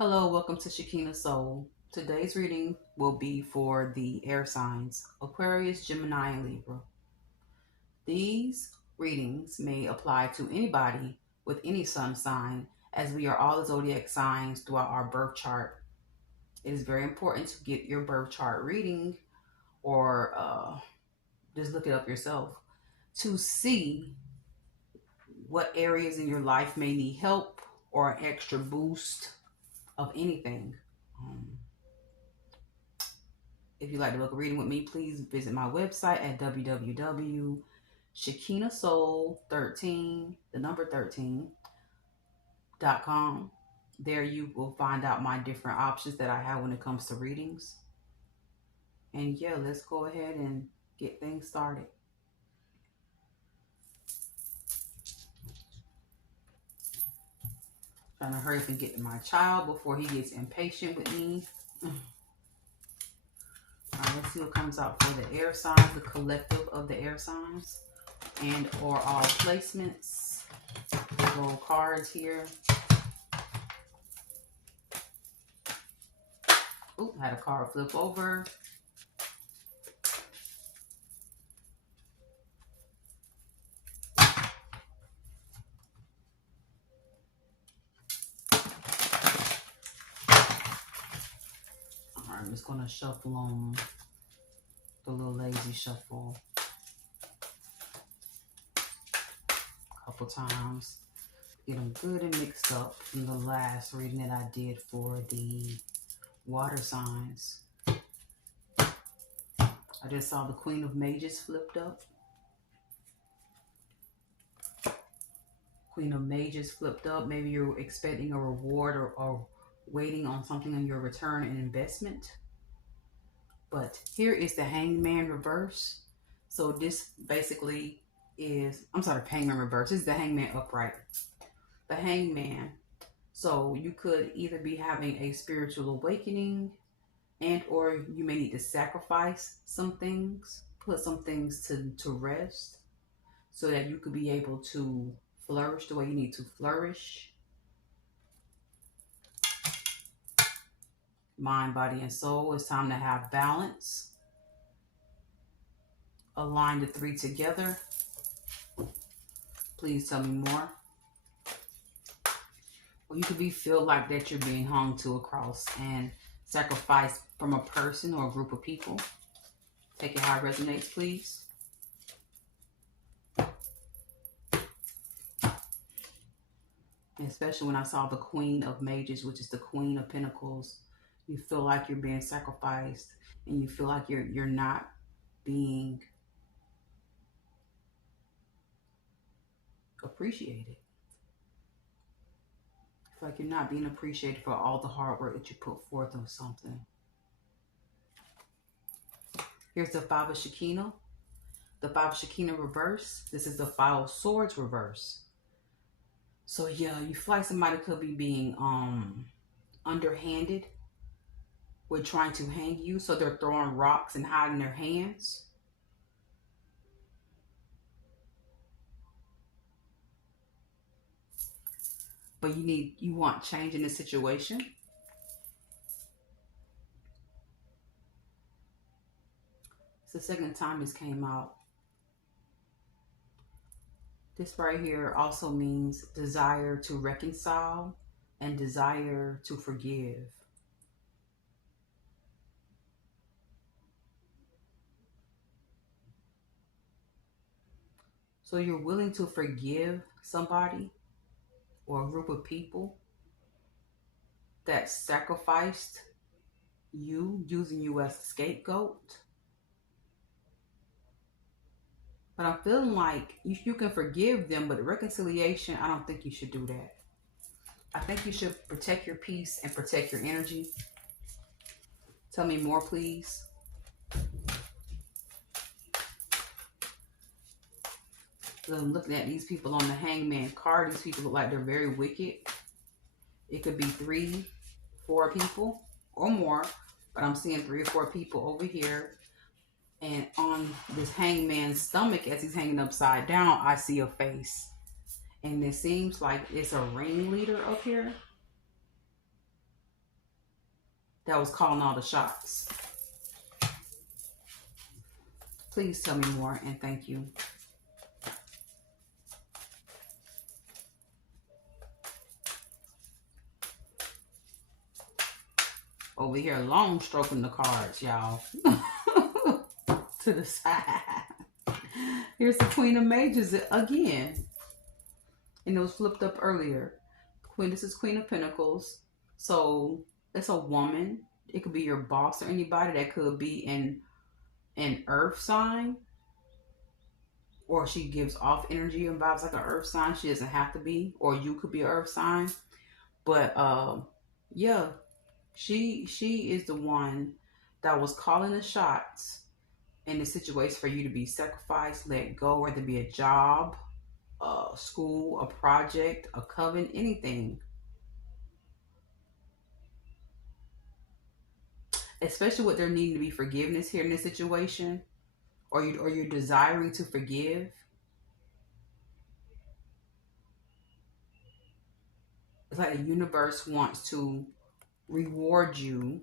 Hello, welcome to Shakina Soul. Today's reading will be for the air signs Aquarius, Gemini, and Libra. These readings may apply to anybody with any sun sign, as we are all the zodiac signs throughout our birth chart. It is very important to get your birth chart reading or just look it up yourself to see what areas in your life may need help or an extra boost of anything. Um, If you'd like to book a reading with me, please visit my website at www.shakinasoul13, the number 13.com. There you will find out my different options that I have when it comes to readings. And yeah, let's go ahead and get things started. Trying to hurry up and get to my child before he gets impatient with me. All right, let's see what comes out for the air signs, the collective of the air signs, and or all placements. Little cards here. Ooh, had a card flip over. I'm just going to shuffle them, the little lazy shuffle, a couple times. Get them good and mixed up from the last reading that I did for the water signs. I just saw the Queen of Mages flipped up. Queen of Mages flipped up. Maybe you're expecting a reward or waiting on something on your return and investment. But here is the Hangman reverse. So this basically is, I'm sorry, Hangman reverse. This is the Hangman upright. The Hangman. So you could either be having a spiritual awakening and or you may need to sacrifice some things, put some things to rest so that you could be able to flourish the way you need to flourish. Mind, body, and soul. It's time to have balance. Align the three together. Please tell me more. Well, you could feel like that you're being hung to a cross and sacrificed from a person or a group of people. Take it how it resonates, please. Especially when I saw the Queen of Mages, which is the Queen of Pentacles. You feel like you're being sacrificed and you feel like you're not being appreciated. I feel like you're not being appreciated for all the hard work that you put forth on something. Here's the Five of Shekinah. The Five of Shekinah reverse. This is the Five of Swords reverse. So yeah, you feel like somebody could be being underhanded with trying to hang you. So they're throwing rocks and hiding their hands. But you want change in the situation. It's the second time this came out. This right here also means desire to reconcile and desire to forgive. So you're willing to forgive somebody or a group of people that sacrificed you, using you as a scapegoat. But I'm feeling like you can forgive them, but reconciliation, I don't think you should do that. I think you should protect your peace and protect your energy. Tell me more, please. So I'm looking at these people on the Hangman card. These people look like they're very wicked. It could be 3, 4 people or more, but I'm seeing 3 or 4 people over here. And on this Hangman's stomach, as he's hanging upside down, I see a face. And it seems like it's a ringleader up here. that was calling all the shots. Please tell me more and thank you. Over here, long stroking the cards, y'all. To the side. Here's the Queen of Mages again. And it was flipped up earlier. This is Queen of Pentacles. So it's a woman. It could be your boss or anybody that could be in an earth sign. Or she gives off energy and vibes like an earth sign. She doesn't have to be. Or you could be an earth sign. But yeah. She is the one that was calling the shots in the situation for you to be sacrificed, let go, whether it be a job, school, a project, a coven, anything. Especially with there needing to be forgiveness here in this situation, or you're desiring to forgive. It's like the universe wants to reward you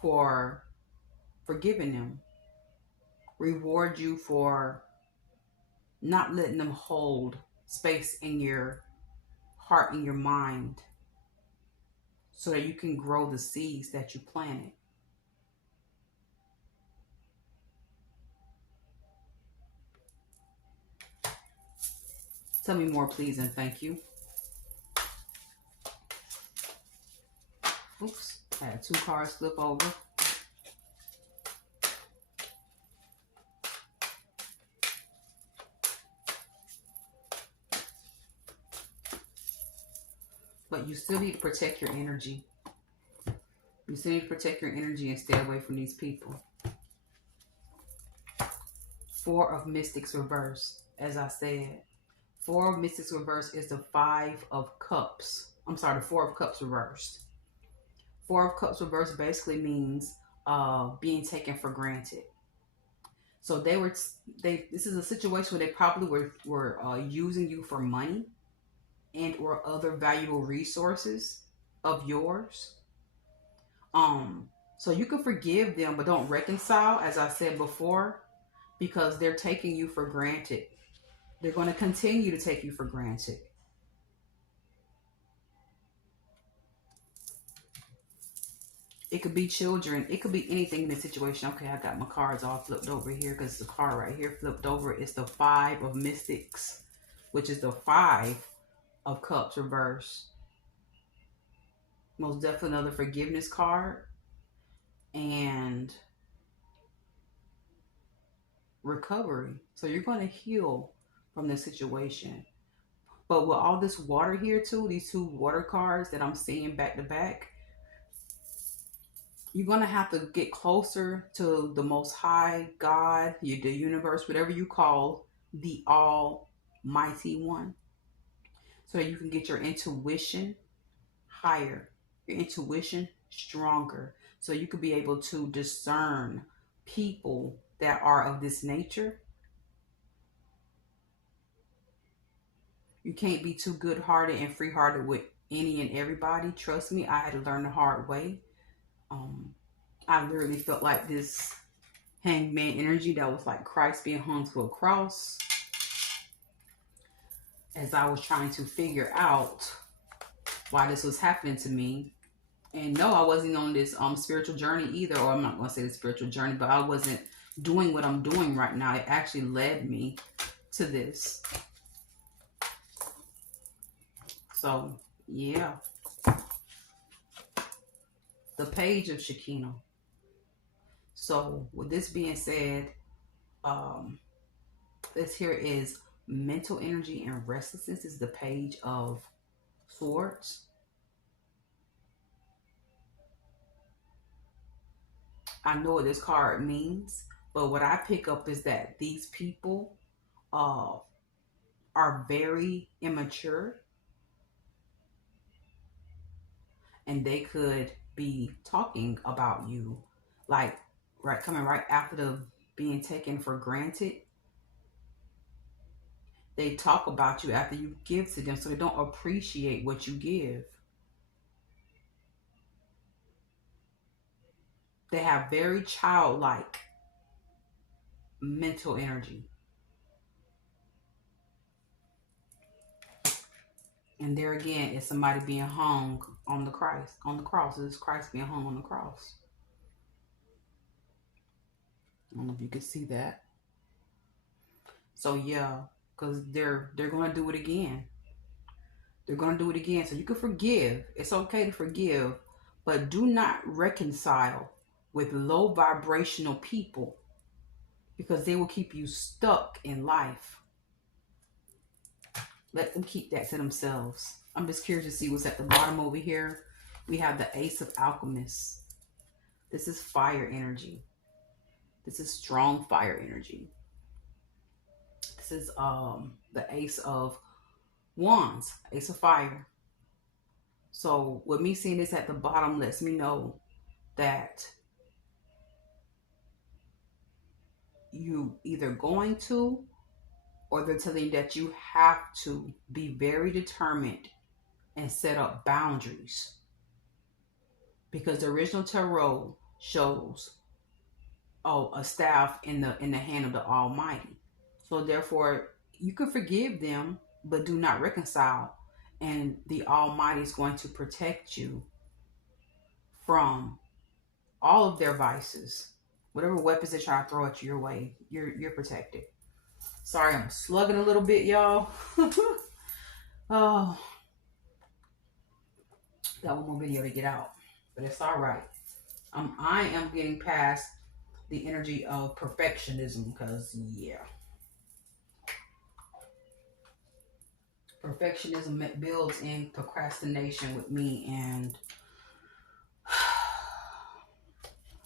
for forgiving them. Reward you for not letting them hold space in your heart and your mind so that you can grow the seeds that you planted. Tell me more, please, and thank you. Oops, I had 2 cards flip over. But you still need to protect your energy. You still need to protect your energy and stay away from these people. 4 of Mystics reverse, as I said. 4 of Mystics reverse is the 5 of Cups. I'm sorry, the 4 of Cups reversed. 4 of Cups reversed basically means being taken for granted. So this is a situation where they probably were using you for money and or other valuable resources of yours. So you can forgive them, but don't reconcile, as I said before, because they're taking you for granted. They're going to continue to take you for granted. It could be children. It could be anything in the situation. Okay, I got my cards all flipped over here because the card right here flipped over. It's the 5 of Mystics, which is the 5 of Cups reverse. Most definitely another forgiveness card. And recovery. So you're going to heal from this situation. But with all this water here too, these 2 water cards that I'm seeing back to back, you're going to have to get closer to the Most High, God, the universe, whatever you call the Almighty One, so that you can get your intuition higher, your intuition stronger, so you could be able to discern people that are of this nature. You can't be too good-hearted and free-hearted with any and everybody. Trust me, I had to learn the hard way. I literally felt like this hangman energy that was like Christ being hung to a cross, as I was trying to figure out why this was happening to me. And no, I wasn't on this spiritual journey either, or I'm not going to say the spiritual journey, but I wasn't doing what I'm doing right now. It actually led me to this. So, yeah. The Page of Shekinah. So, with this being said, this here is mental energy and restlessness. This is the Page of Swords. I know what this card means, but what I pick up is that these people are very immature, and they could be talking about you, like coming right after the being taken for granted. They talk about you after you give to them, so they don't appreciate what you give. They have very childlike mental energy. And there again is somebody being hung on the cross. It's Christ being hung on the cross. I don't know if you can see that. So yeah, because they're gonna do it again. They're gonna do it again. So you can forgive. It's okay to forgive, but do not reconcile with low vibrational people because they will keep you stuck in life. Let them keep that to themselves. I'm just curious to see what's at the bottom over here. We have the Ace of Alchemists. This is fire energy. This is strong fire energy. This is the Ace of Wands, Ace of Fire. So with me seeing this at the bottom lets me know that you either going to, or they're telling you that you have to be very determined and set up boundaries. Because the original tarot shows a staff in the hand of the Almighty. So therefore you can forgive them, but do not reconcile. And the Almighty is going to protect you from all of their vices. Whatever weapons they try to throw at your way, you're protected. Sorry, I'm slugging a little bit, y'all. Oh, got one more video to get out, but it's all right. I am getting past the energy of perfectionism because, yeah, perfectionism builds in procrastination with me, and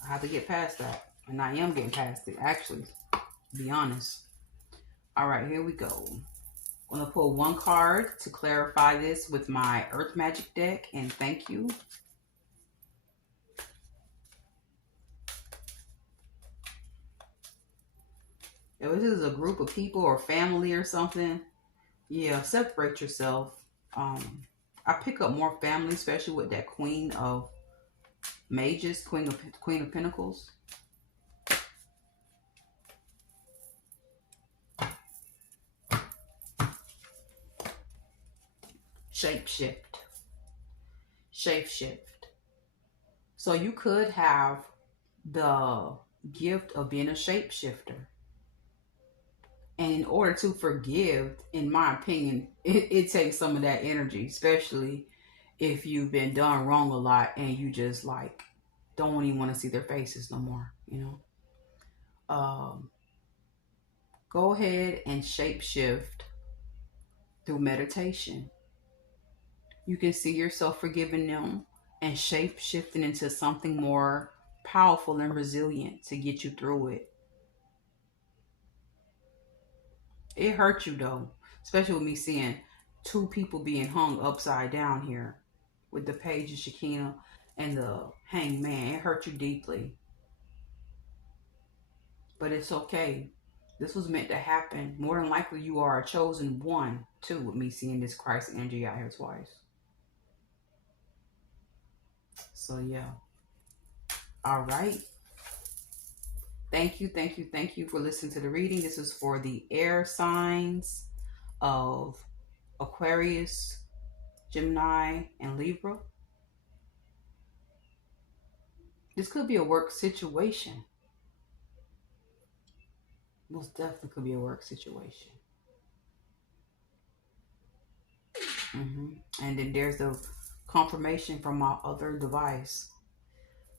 I have to get past that. And I am getting past it, actually, to be honest. All right, here we go. I'm going to pull one card to clarify this with my Earth Magic deck, and thank you. If this is a group of people or family or something, yeah, separate yourself. I pick up more family, especially with that Queen of Mages, Queen of Pentacles. Shapeshift. So you could have the gift of being a shapeshifter. And in order to forgive, in my opinion, it takes some of that energy, especially if you've been done wrong a lot and you just like don't even want to see their faces no more, you know. Go ahead and shapeshift through meditation. You can see yourself forgiving them and shapeshifting into something more powerful and resilient to get you through it. It hurt you though, especially with me seeing two people being hung upside down here with the Page of Shekinah and the Hanged Man. It hurt you deeply. But it's okay. This was meant to happen. More than likely you are a chosen one too, with me seeing this Christ energy out here twice. So yeah. All right. Thank you for listening to the reading. This is for the air signs of Aquarius, Gemini, and Libra. This could be a work situation. Most definitely could be a work situation. And then there's the confirmation from my other device.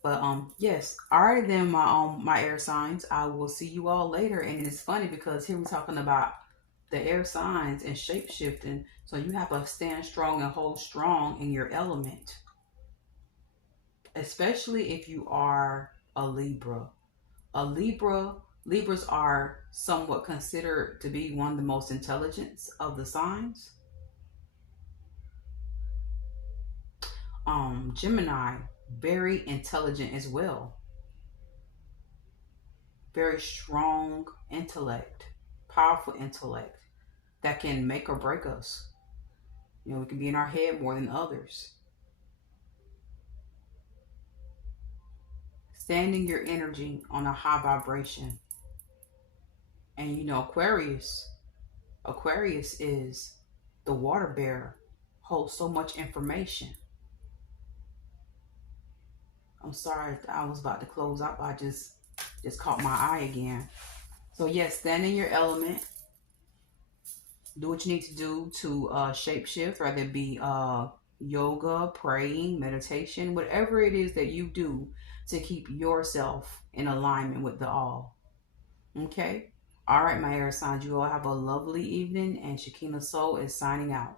But yes, all right then, my air signs. I will see you all later. And it's funny because here we're talking about the air signs and shape shifting. So you have to stand strong and hold strong in your element, especially if you are a Libra. Libras are somewhat considered to be one of the most intelligent of the signs. Gemini, very intelligent as well. Very strong intellect, powerful intellect that can make or break us. You know, we can be in our head more than others. stand in your energy on a high vibration. And you know, Aquarius is the water bearer, holds so much information. I'm sorry, I was about to close out, but I just caught my eye again. So yes, stand in your element. Do what you need to do to shapeshift, whether it be yoga, praying, meditation, whatever it is that you do to keep yourself in alignment with the all. Okay? All right, my air signs, you all have a lovely evening, and Shakina Soul is signing out.